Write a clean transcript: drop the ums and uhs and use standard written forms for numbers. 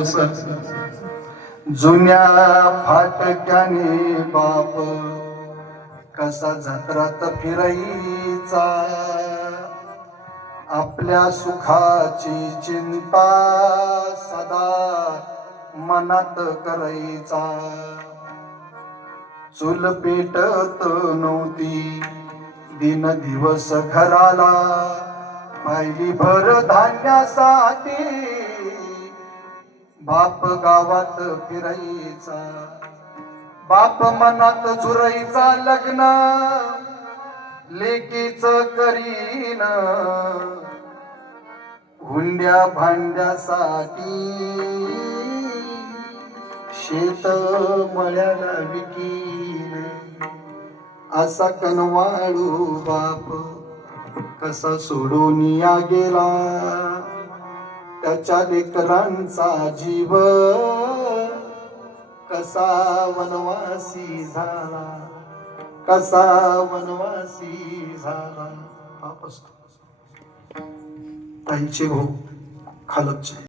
दिवस जुन्या फाटक्याने बाप कसा जत्रात फिरायचा, आपल्या सुखाची चिंता सदा मनात करायचा. चूल पेटत नव्हती दिन दिवस घराला, पायली भर धान्यासाठी बाप गावात फिरायचा. बाप मनात झुरायचा लग्न लेकीच करीन, हुंड्या भांड्यासाठी शेत मळ्याला विकीन. असा कनवाळू बाप कसा सोडून या गेला, त्याच्या लेकरांचा जीव कसा वनवासी झाला, कसा वनवासी झाला. बाप असतो ताईचे भाऊ खालपचे.